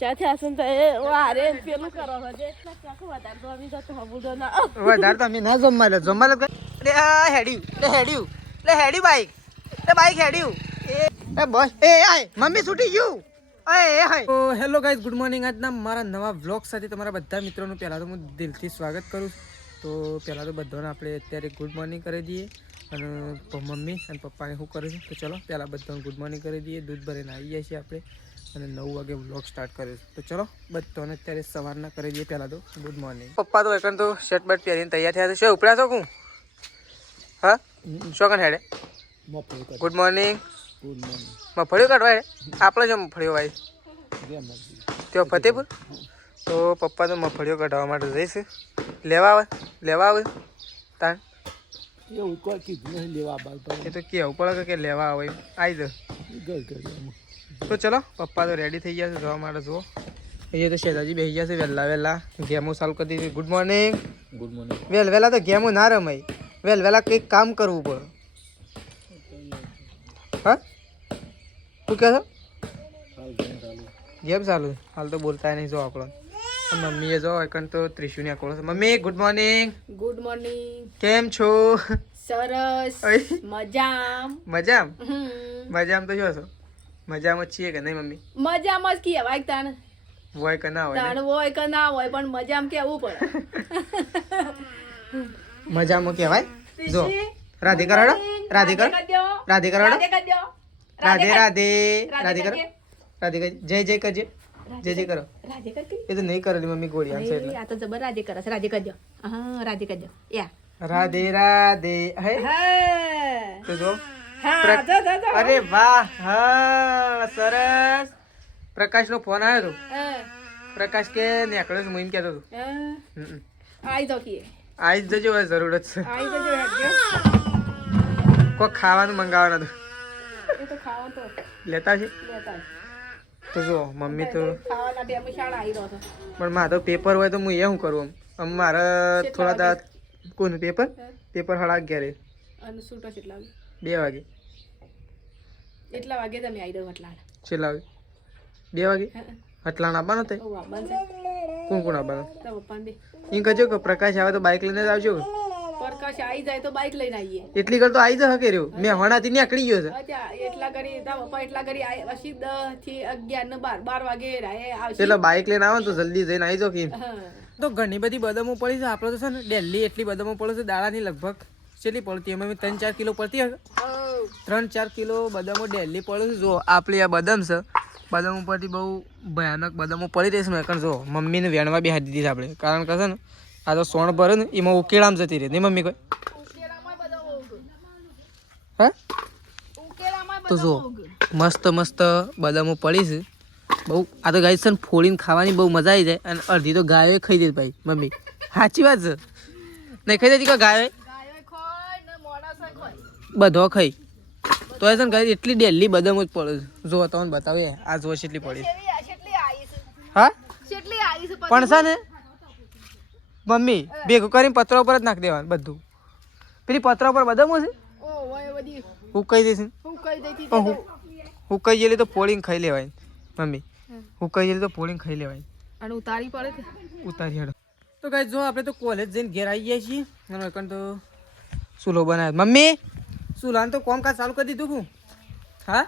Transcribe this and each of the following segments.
સાથે આસન તો એ વારે પેલું કરો છે એટલે ક્યાંક વધારે તો અમે તો હબુડો ના વધારે તો અમે ના જમવા લે હેડ્યું બાઈક હેડ્યું એ બસ એ આય મમ્મી છૂટી ગયું તો હેલો ગાઈઝ ગુડ મોર્નિંગ આજના મારા નવા વ્લોગ સાથે તમારા બધા મિત્રોનું પહેલાં તો હું દિલથી સ્વાગત કરું તો પહેલાં તો બધાને આપણે અત્યારે ગુડ મોર્નિંગ કરી દઈએ અને મમ્મી અને પપ્પાને શું કરે છે તો ચલો પહેલાં બધાને ગુડ મોર્નિંગ કરી દઈએ દૂધ ભરીને આવી જાય છે આપણે અને 9 વાગે વ્લોગ સ્ટાર્ટ કર્યો તો ચલો બધાને અત્યારે સવારના કરી દઈએ પહેલાં તો ગુડ મોર્નિંગ પપ્પા તો એકન તો શર્ટ બર્ટ પહેરીને તૈયાર થયા છે શું ઉપડ્યા છો હું હા શું કન હેડે ગુડ મોર્નિંગ મફળીઓ કાઢવા આપણે જો મફળીઓ ભાઈ ત્યાં ફતેપુર તો પપ્પા તો મફળીઓ કાઢવા માટે જઈશ લેવા આવે તાણ એ તો કેવું પડે કે લેવા આવે આવી જાવ તો ચલો પપ્પા તો રેડી થઈ ગયા છે જવા માટે જુઓ અહીંયા તો શેતાજી બેસી ગયા છે વહેલા ગેમો ચાલુ કરી દીધી ગુડ મોર્નિંગ વહેલા તો ગેમો ના રમાય વહેલા કંઈક કામ કરવું પડે હા શું કહે છો ગેમ ચાલુ હાલ તો બોલતા નહીં જો આપણો મમ્મીએ જો એકન તો ત્રિશુને આકોળો છે મમ્મી ગુડ મોર્નિંગ કેમ છો સરસ મજામ તો શું છો મજામાં છીએ કે નહીં મમ્મી મજામાં જ કહેવાય તાણ હોય કે ના હોય તાણ હોય કે ના હોય પણ મજામાં કેવું પડે મજામાં કહેવાય જો રાધે કરાડો રાધે કરો રાધે કરાડો રાધે જય કરજે જય કરો એ તો નહીં કરેલી મમ્મી ગોળી આમ એટલે આ તો જબર રાધે કરે રાધે કરજો હા રાધે કરજો યા રાધે હે તો જો અરે વાહ હા સરસ પ્રકાશ નો ફોન આવ્યો હતો પ્રકાશ કે નીકળ્યો છે હું એમ કહેતો હતો આઈ જજો હવે જરૂરત છે કોઈ ખાવાનું મંગાવવાનું હતું લેતા છે તો જો મમ્મી તો પણ મારે તો પેપર હોય તો હું એ શું કરું આમ મારે થોડા કોનું પેપર 11:30 અને છૂટો કેટલા 2 વાગે એટલા વાગે તમે આવી દો વટલાડ છેલ્લા વાગે 2 વાગે હટલાણ આવવાનો તે કોણ આવવાનું એમ કહેજો કે પ્રકાશ આવે તો બાઇક લઈને જ આવજો પ્રકાશ આવી જાય તો બાઇક લઈને આવીએ એટલી ઘર તો આવી જ હકે રહ્યો મેં હણાથી નીકળી ગયો છે એટલા ઘડી પપ્પા એટલા ઘડી પછી 10 થી 11 ને 12 વાગે આવશે એટલે બાઇક લઈને આવે તો જલ્દી જઈને આવી જાવ કે તો ઘણી બધી બદામો પડી છે આપણે તો છે ને દિલ્હી એટલી બદામો પડે છે દાડાની લગભગ કેટલી પડતી એમાં 3-4 કિલો પડતી હશે 3-4 કિલો બદામો દિલ્હી પડે છે જો આપણી આ બદામ છે બદામ ઉપરથી બહુ ભયાનક બદામો પડી રહેશે ને કારણ જો મમ્મીને વેણવા બી હાથ દીધી આપણે કારણ કે છે ને આ તો સોણ ભરે ને એમાં ઉકેળામ જતી રહે નહીં મમ્મી કોઈ હા તો જો મસ્ત બદામો પડી છે બહુ આ તો ગાય છે ને ફોડીને ખાવાની બહુ મજા આવી જાય અને અડધી તો ગાયો ખાઈ દે ભાઈ મમ્મી સાચી વાત છે નહીં ખાઈ દેતી ગાયો બધો ખાઈ તો એ છે ને ગાય એટલી ડેલી બદામ જ પડે જો તમને બતાવે આ જો કેટલી પડી હા પણ છે ને મમ્મી ભેગું કરીને પતરા ઉપર જ નાખી દેવાનું બધું પેલી પતરા ઉપર બદામો છે હું કહી દઈશ હું કહી ગયેલી તો પોળીને ખાઈ લેવાય મમ્મી હું કહી ગયેલી તો પોળીને ખાઈ લેવાય અને ઉતારી પડે ઉતારી હેડો તો ગાય જો આપણે તો કોલેજ જઈને ઘેર આવી ગયા છીએ અને એકણ તો ચૂલો બનાવ્યો મમ્મી ચૂલાને તો કોમકાજ ચાલુ કરી દીધું હું હા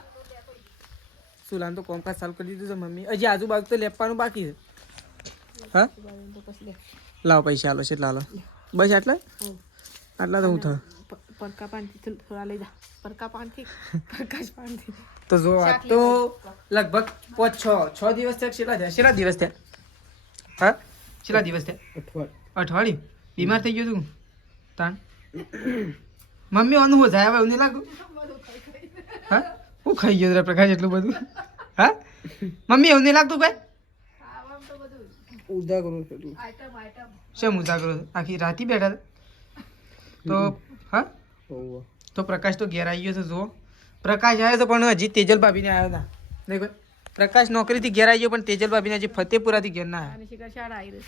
ચૂલાને તો કોમકાજ ચાલુ કરી દીધું છે મમ્મી હજી આજુબાજુ તો લેપવાનું બાકી છે હા લાવો પૈસા હાલો કેટલા હાલો બસ આટલા તો હું થયું પરકા પાનથી થોડા લઈ જા પરકા પાનથી પ્રકાશ પાનથી તો જો આ તો લગભગ 5-6 દિવસ થયા કેટલા દિવસ થયા હા કેટલા દિવસ થયા અઠવાડિયું બીમાર થઈ ગયો તું તાણ મમ્મી ઓનું હો જાય હવે એવું નહીં લાગતું હા હું ખાઈ ગયો પ્રકાશ એટલું બધું હા મમ્મી એવું નહીં લાગતું ભાઈ ઉજાગરો શેમ ઉજાગરો આખી રાતી બેઠા તો હા તો પ્રકાશ તો ઘેર આવી ગયો છે જુઓ પ્રકાશ આવ્યો છે પણ હજી તેજલ ભાભીને આવ્યો ના નહીં કોઈ પ્રકાશ નોકરીથી ઘેર આવી ગયો પણ તેજલ ભાભીને હજી ફતેપુરાથી ઘેર ના આવ્યો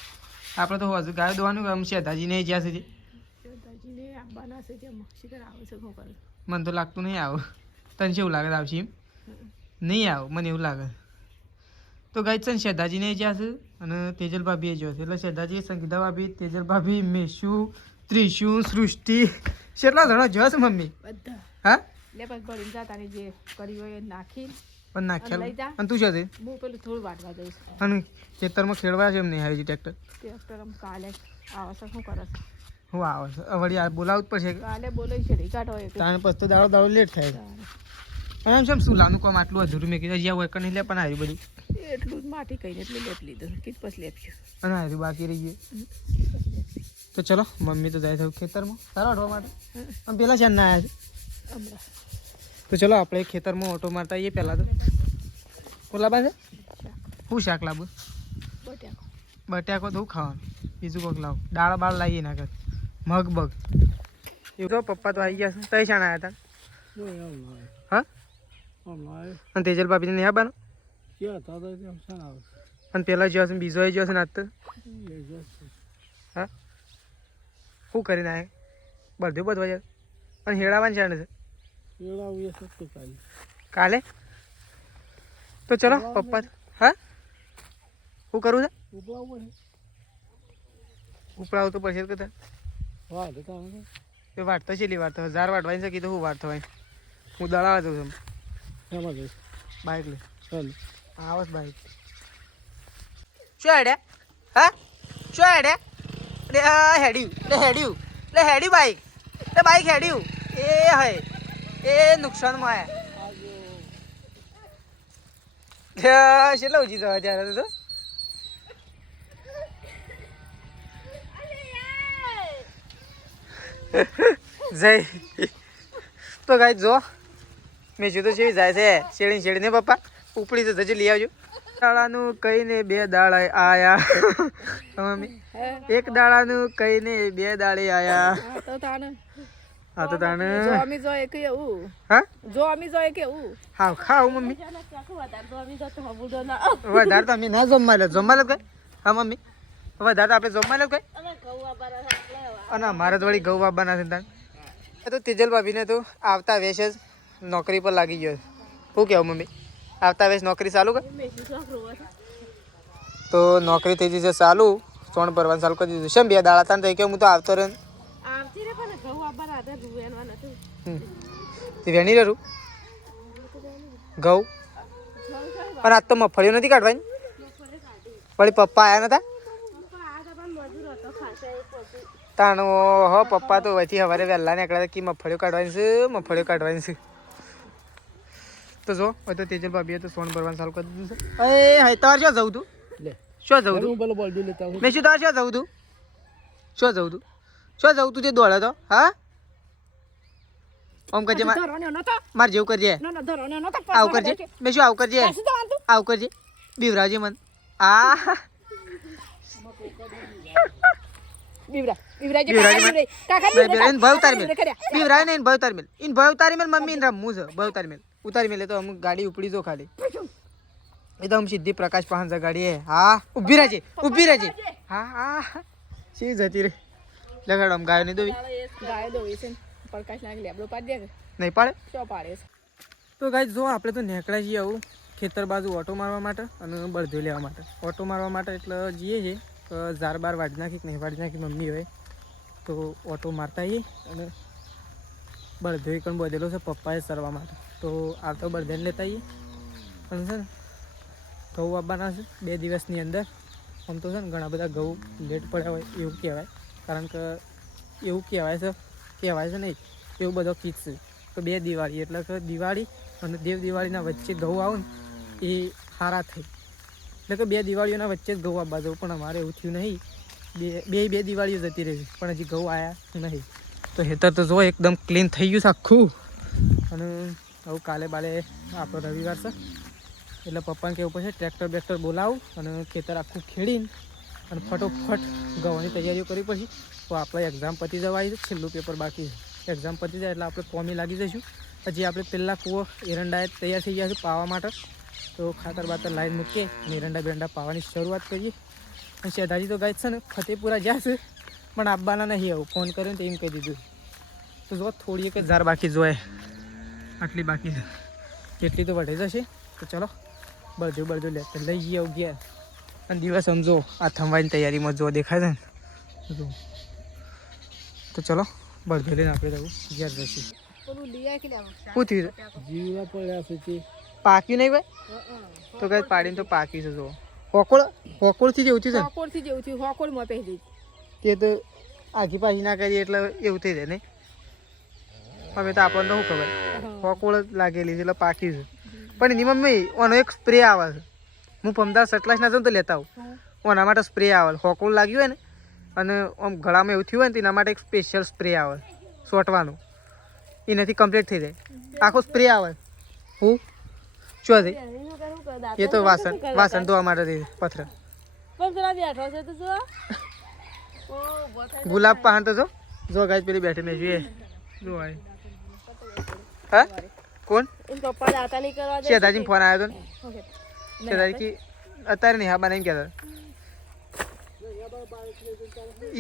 આપણે તો હજુ ગાયો દોવાનું આમ શેતાજીને જ્યાં સુધી મને તો લાગતું નહીં આવું તને શું લાગે આવશે એમ નહીં આવું મને એવું લાગે તો ગાઈ છે ને શેધાજીને જ્યાં છે અને તેજલ ભાભી એ જ્યો છે એટલે શેધાજી સંગીતા ભાભી તેજલ ભાભી મેશુ ત્રિશુ સૃષ્ટિ કેટલા જણા જ્યો છે મમ્મી બધા હા લે પછી ભરીને જાતાની જે કરી હોય એ નાખી પણ નાખ્યા અને તું છે હું પેલું થોડું વાટવા જઈશ અને ખેતરમાં ખેડવા છે એમ નહીં આવી ટ્રેક્ટર ટ્રેક્ટર આમ કાલે આવે છે શું કરે છે હું આવે છે વળી આ બોલાવવું જ પડશે કાલે બોલાવી છે રી કાઢો એ તાણે પછી તો દાડો દાડો લેટ થાય અને એમ છે સુલાનું કામ આટલું અધૂરું મેં કીધું જ્યાં હોય કે નહીં લે પણ આવ્યું બધું એટલું જ માટી કહીને એટલું લેપ લીધું કીધ પછી લેપ્યું અને આવ્યું બાકી રહી ગયું તો ચલો મમ્મી તો જાય થયું ખેતરમાં તારા વાટવા માટે આમ પેલા ચાર ના આવ્યા છે હમણાં તો ચલો આપણે ખેતરમાં ઓટો મારતા આવીએ પહેલાં તો શું લાવવા છે શું શાક લાવું બટાકો બટાકો તો શું ખાવાનું બીજું કોઈક લાવો દાળ બાળ લાવીએ ના કર મગ બગ એવું તો પપ્પા તો આવી ગયા છે તઈ શાના આવ્યા હતા હા અને તેજલ ભાભીને નહીં આવવાનું અને પેલા જ્યો છે બીજો આવી ગયો છે ને આજ તો હા શું કરીને આવે બધું બધવા જાય અને હેડાવાનું છે કાલે તો ચલો પપ્પા હા શું કરવું છે ઉપડાવું તો પડશે કદાચ એ વાટતો છેલ્લી વાટતો 1000 વાટવાની છે કીધું હું વાટતો હોય હું દળાવા જઉં છું બાઇક લે ચાલ આવસ બાઇક શું હેડે હા શું હેડે લે હેડ્યું બાઇક લે બાઇક હેડ્યું એ હય એ નુકસાનમાં આયા કેટલા ઉજી જવા ત્યારે તો જય તો ગાઈ જો મેં તો જેવી જાય છે શેડીને પપ્પા ઉપડી તો જજે લઈ આવજો દાડાનું કઈને 2 દાડા આયા મમ્મી એક દાડાનું કઈને 2 દાડે આયા હા તો તાને જો અમે જો એક એવું હા જો અમે જો એક એવું હા ખાવ મમ્મી વધારે તો અમે ના જમવા લે કઈ હા મમ્મી વધારે આપણે જમવા લે કઈ અને અમારે તો વળી ઘઉં વાવવાના છે તાન તો તેજલ ભાભીને તો આવતા વેશ જ નોકરી પર લાગી ગયો શું કહેવું મમ્મી આવતા વેશ નોકરી ચાલુ કર તો નોકરી થઈ જશે ચાલુ સોણ ભરવાનું ચાલુ કરી દીધું છે 2 દાડા તાન થઈ ગયો હું તો આવતો રહે તે વેણી રહ્યું ઘઉં અને આજ તો મગફળીઓ નથી કાઢવાની વળી પપ્પા આવ્યા નતા તાણો હો પપ્પા તો વહીથી સવારે વહેલા નીકળ્યા કે મગફળીઓ કાઢવાની છે તો જો હવે તો તેજલ ભાભીએ તો સોન ભરવાનું ચાલુ કરી દીધું છે એ હા તાર શું જવું તું શું જવું તું મેં શું તાર શું જવું તું તે દોડે તો હા ઓમ કરજે માર જેવું કરજે આવું કરજે મેં શું આવું કરજે બીવરાવજે મન આ ઉતારી મેલે તો અમુક ગાડી ઉપડી જો ખાલી એ તો આમ સીધી પ્રકાશ પાહન ગાડી હા ઊભી રહેજે હા હા સી જતી રે લગાડો આમ ગાયો નહીં દોવી નહીં પાડે તો ગાય જો આપણે તો નીકળ્યા છીએ આવું ખેતર બાજુ ઓટો મારવા માટે અને બળદો લેવા માટે ઓટો મારવા માટે એટલે જઈએ છીએ 1000-12 વાળી નાખી નહીં વાળી નાખી મમ્મી હોય તો ઓટો મારતા આવીએ અને બળદો પણ બધેલો છે પપ્પાએ સરવા માટે તો આવતો બળદને લેતા આવીએ અને છે ને ઘઉં આપવાના છે 2 દિવસની અંદર આમ તો છે ને ઘણા બધા ઘઉં લેટ પડ્યા હોય એવું કહેવાય કારણ કે એવું કહેવાય છે નહીં એવું બધો ફિક્સ છે તો 2 દિવાળી એટલે કે દિવાળી અને દેવ દિવાળીના વચ્ચે ઘઉં આવે ને એ સારા થઈ એટલે કે 2 દિવાળીઓના વચ્ચે જ ઘઉં આપવા જવું પણ અમારે એવું થયું નહીં બે દિવાળીઓ જતી રહી પણ હજી ઘઉં આવ્યા નહીં તો હેતર તો જો એકદમ ક્લીન થઈ ગયું છે આખું અને હવે કાલે બાલે આપણો રવિવાર છે એટલે પપ્પાને કહેવું પડશે ટ્રેક્ટર બેક્ટર બોલાવું અને ખેતર આખું ખેડીને અને ફટોફટ ઘઉંની તૈયારીઓ કરવી પડશે તો આપણે એક્ઝામ પતી જવા આવી છે છેલ્લું પેપર બાકી છે એક્ઝામ પતી જાય એટલે આપણે ફોર્મે લાગી જઈશું હજી આપણે પહેલાં કૂવો એરંડાએ તૈયાર થઈ ગયા છે પાવા માટે તો ખાતર બાતર લાઈન મૂકીએ અને એરંડા બેરંડા પાવાની શરૂઆત કરીએ અને શેધાજી તો ગાય છે ને ફતેપુરા જ્યાં છે પણ આપવાના નહીં આવું ફોન કર્યો ને તો એમ કહી દીધું તો જો થોડી એક 1000 બાકી જોવાય આટલી બાકી છે એટલી તો વઢે જશે તો ચલો બધું લેતા લઈ જઈએ ગયા અને દિવસ સમજો આ થંભાઈની તૈયારીમાં જો દેખાય છે ને જો તો ચલો બધું લઈને આપણે જવું ઘેર જશું શું થયું જીવા પડ્યા છે પાક્યું નહીં ભાઈ તો કઈ પાડીને તો પાકી છે જો હોકોળથી જેવું થયું છે હોકોળથી જેવું થયું હોકોળમાં પહેલી તે તો આખી પાછી ના કરીએ એટલે એવું થઈ જાય નહીં હવે તો આપણને શું ખબર હોકોળ જ લાગેલી છે એટલે પાકી છે પણ એની મમ્મી ઓનો એક સ્પ્રે આવે છે હું પમદાર સટલાસ ના જાઉં તો લેતા આવું ઓના માટે સ્પ્રે આવે હોકોળ લાગ્યું હોય ને અને આમ ગળામાં એવું થયું હોય ને એના માટે એક સ્પેશિયલ સ્પ્રે આવે સોટવાનું એનાથી કમ્પ્લીટ થઈ જાય આખો સ્પ્રે આવે હું શું છે એ તો વાસણ ધોવા માટે પથ્થર ગુલાબ પાન તો જો ગાય પેલી બેઠી મેં જોઈએ જો હા કોણ શેતાજી ફોન આવ્યો હતો ને શેતાજી કે અત્યારે નહીં હા બને એમ કહેતા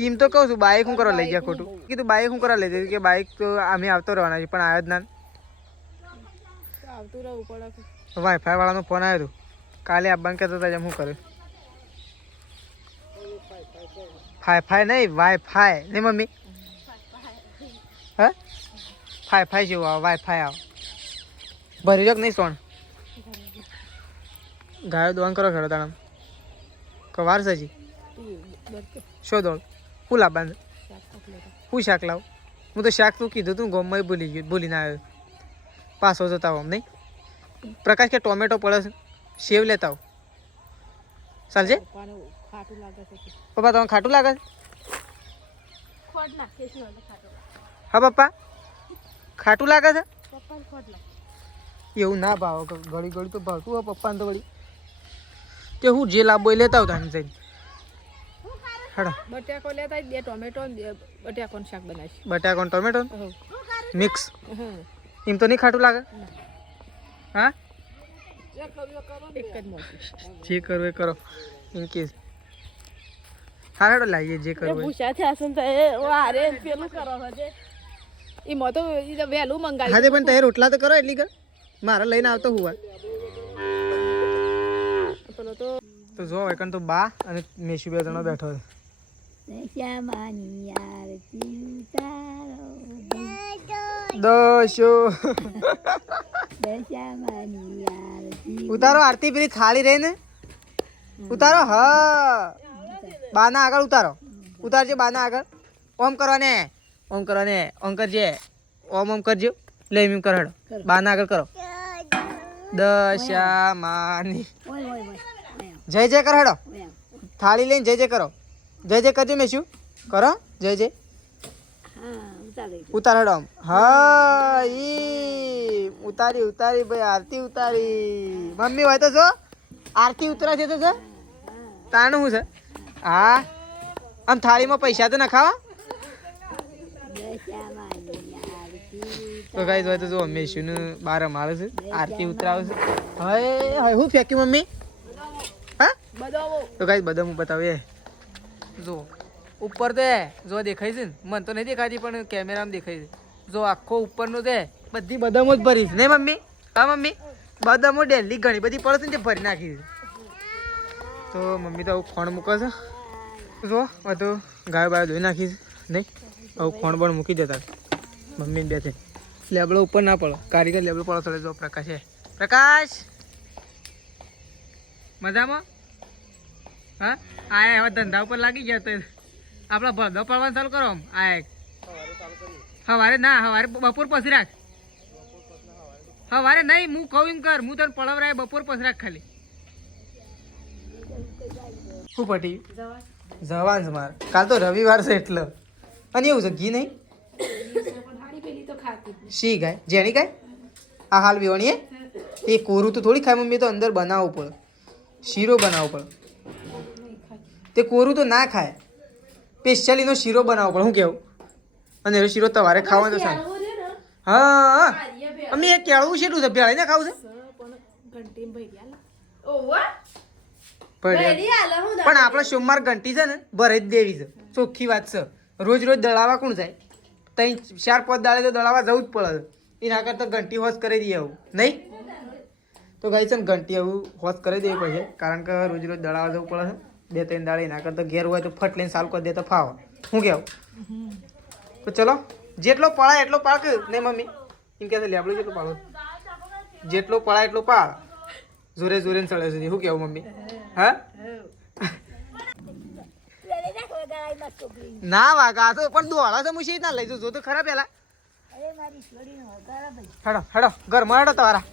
એમ તો કહું છું બાઇક શું કરવા લઈ ગયા ખોટું કીધું બાઇક શું કરવા લઈ જાય કે બાઇક તો અમે આવતો રહેવાના છે પણ આવ્યો જ ના વાઈફાઈ વાળાનો ફોન આવ્યો હતો કાલે આવવાનું કહેતો હતા શું કરે ફાઈ નહીં વાઈફાઈ નહીં મમ્મી હા ફાઈ જેવું આવે વાઈફાઈ આવે ભર્યું કે નહીં સોણ ગાયો દોન કરો ખેડો તાણા કવાર સજી શો દોડ હું લાવવાનું હું શાક લાવ હું તો શાક તું કીધું તું ગોમમાં ભૂલીને આવ્યો પાછો જતા આમ નહીં પ્રકાશ કે ટોમેટો પડે છે સેવ લેતા આવો ચાલશે પપ્પા તમને ખાટું લાગે છે હા પપ્પા ખાટું લાગે છે એવું ના ભાવ ઘડી તો ભાવતું હોય પપ્પાને તો વળી કે હું જે લાભો એ લેતા આવતા જઈને બટાકો લેતા બે ટોમેટો બટાકો શાક બનાવીશ બટાકો ટોમેટો મિક્સ એમ તો નહીં ખાટું લાગે હા જે કરવું એ કરો ઇન કેસ હા હેડો લાવીએ જે કરવું પૂછાથી આસન થાય વારે પેલું કરો હજે એમાં તો વહેલું મંગાવી હા પણ તારે રોટલા તો કરો એટલી કર મારે લઈને આવતો હુવા તો જો એકન તો બા અને મેશુ બે જણો બેઠો છે દશો ઉતારો આરતી પેલી થાળી રહી ને ઉતારો હા બાના આગળ ઉતારજો બાના આગળ ઓમ કરવાને ઓમ કરજે ઓમ કરજો લે એમ કરો હેડો બાના આગળ કરો દશામાની જય જય કરો હેડો થાળી લઈને જય જય કરો જય જય કરજો મેં શું કરો જય જય ઉતાર હેડો હા ઈ ઉતારી ભાઈ આરતી ઉતારી મમ્મી હોય તો જો આરતી ઉતરા છે તો છે તાણું શું છે હા આમ થાળીમાં પૈસા તો નખાવા તો ગાઈસ હોય તો જો મેશુને બાર મારે છે આરતી ઉતરાવે છે હવે હું ફેંક્યું મમ્મી હા તો ગાઈસ બદામ બતાવે જો ઉપર તો જો દેખાય છે ને મને તો નહીં દેખાતી પણ કેમેરામાં દેખાય છે જો આખો ઉપરનો છે બધી બદામો જ ભરી છે નહીં મમ્મી હા મમ્મી બદામો ડેલી ઘણી બધી પડે છે ને તે ભરી નાખી છે તો મમ્મી તો આવું ખોણ મૂકે છે જો તો ગાય બાય ધોઈ નાખી છે નહીં આવું ખોણ પણ મૂકી દેતા મમ્મીને બે છે લેબડો ઉપર ના પડો કારીગર લેબડો પડો થોડે જો પ્રકાશ છે પ્રકાશ મજામાં હા આયા હવે ધંધા ઉપર લાગી ગયા તો આપણા ભરદો પડવાનું ચાલુ કરો આયા સવારે ના સવારે બપોર પછી રાખ સવારે નહીં હું કહું એમ કર હું તને પડાવરાય બપોર પછી રાખ ખાલી શું પટી જવાન છે મારે કાલ તો રવિવાર છે એટલે અને એવું છે ઘી નહીં શી ગાય જેની ગાય આ હાલ વિવાણી એ કોરું તો થોડી ખાય મમ્મી તો અંદર બનાવવું પડે શીરો બનાવવો પડે તે કોરું તો ના ખાય સ્પેશિયલ એનો શીરો બનાવવો પડે શું કેવું અને એનો શીરો તમારે ખાવાનો તો સારું હા મમ્મી એ કેળવું છે એટલું છે ભેળાઈને ખાવું છે પણ આપણે સોમવાર ઘંટી છે ને ભરે જ દેવી છે ચોખ્ખી વાત છે રોજ દળાવા કોણ જાય તઈ 4-5 દાડે તો દળાવા જવું જ પડે એના કરતાં ઘંટી હોશ કરી દઈએ આવું નહીં તો તો ગાઈ છે ને ઘંટી એવું હોશ કરી દેવી પડશે કારણ કે રોજ રોજ દળાવા જવું પડે છે 2-3 દાડી ના કરતા ઘેર હોય તો ફટ લઈને ચાલુ કરી દે તો ફાવ શું કહેવું તો ચલો જેટલો પડાય એટલો પાક નહીં મમ્મી એમ કહે છે લેબડું જેટલું પાડો જેટલો પડાય એટલો પાડ જોરે જોરે ચડે સુધી શું કહેવું મમ્મી હા ના વાગા તો પણ દોડા તો મુશી ના લઈ જો તો ખરા પેલા હેડો હેડો ઘરમાં હેડો તમારા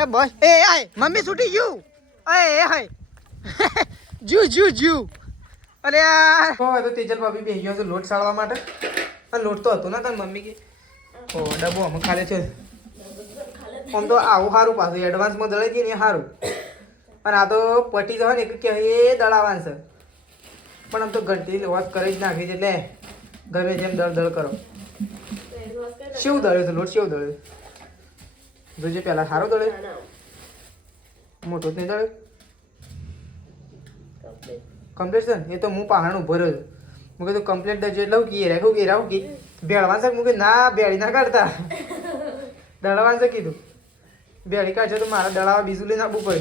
એ બસ એ આય મમ્મી છૂટી ગયું એ હાય જુ અરે યાર તો તેજલ ભાભી બેસી ગયો છે લોટ સાળવા માટે અને લોટ તો હતો ને તાર મમ્મી કે ઓ ડબ્બો અમે ખાલે છે આમ તો આવું સારું પાછું એડવાન્સમાં દળાઈ દઈએ ને એ સારું અને આ તો પટી જવા ને એક કે એ દળાવાનું છે પણ આમ તો ઘંટી વાત કરી જ નાખી છે એટલે ગમે જેમ દળ કરો શું દળ્યો છે લોટ શું દળ્યો જોજે પેલા સારો દળ્યો મોટો જ નહીં દળ્યો કમ્પ્લીટ છે ને એ તો હું પહાડ ઉભો રહ્યો છું હું કીધું કમ્પ્લીટ દળજો એટલે હું કી રાખું કે ભેળવાન છે મૂકી ના ભેળી ના કાઢતા દળવાન છે કીધું ભેળી કાઢશે તો મારે દળાવા બીજું લઈને આપવું પડે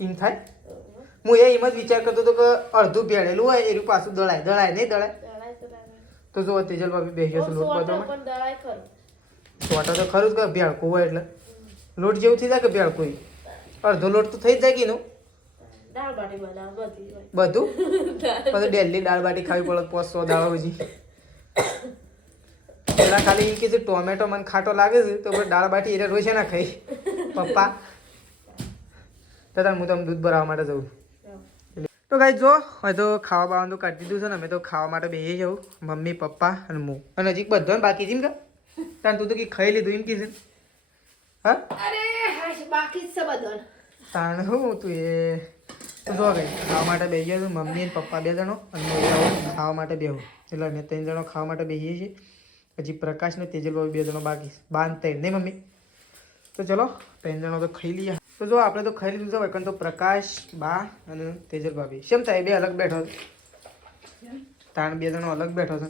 એમ થાય હું એમ જ વિચાર કરતો હતો કે અડધું ભેળેલું હોય એનું પાછું દળાય નહીં દળાય તો જો તેજલ ભાભી બેસી ગયો લોટ બધો સોટા તો ખરું જ કે ભેળકું હોય એટલે લોટ જેવું થઈ જાય કે ભેળકું અડધો લોટ તો થઈ જ જાય કે એનું બધું પછી ડેલી દાળ બાટી ખાવી પડે 500 દાળ પછી પેલા ખાલી એમ કીધું ટોમેટો મને ખાટો લાગે છે તો દાળ બાટી એટલે રોજ ના ખાઈ પપ્પા દાદા હું તમે દૂધ ભરાવવા માટે જઉં તો ગાઈ જો હવે તો ખાવા બાવાનું તો કાઢી દીધું છે ને અમે તો ખાવા માટે બેસી જવું મમ્મી પપ્પા અને હું અને હજી બધો બાકી છે ને તાન તું તો કે ખાઈ લીધું એમ કીધું હા બાકી જ છે બધો તાણ હું તું એ તો જો ગઈ ખાવા માટે બેસી ગયો છું મમ્મી અને પપ્પા 2 જણો અને હું ખાવા માટે બેહું એટલે અમે 3 જણો ખાવા માટે બેસીએ છીએ હજી પ્રકાશ ને તેજલ બાબુ 2 જણો બાકી બાંધ 3 નહીં મમ્મી તો ચલો 3 જણો તો ખાઈ લઈએ તો જો આપણે તો ખાઈ લીધું છે વૈકન તો પ્રકાશ બા અને તેજલ ભાભી કેમ થાય 2 અલગ બેઠો તાણ 2 જણો અલગ બેઠો છે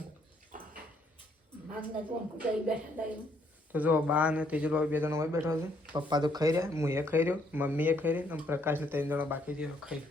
તો જો બા અને તેજલ ભાભી 2 જણો હોય બેઠો છે પપ્પા તો ખાઈ રહ્યા હું એ ખાઈ રહ્યો મમ્મી એ ખાઈ રહી અને પ્રકાશ ને 3 જણો બાકી છે ખાઈ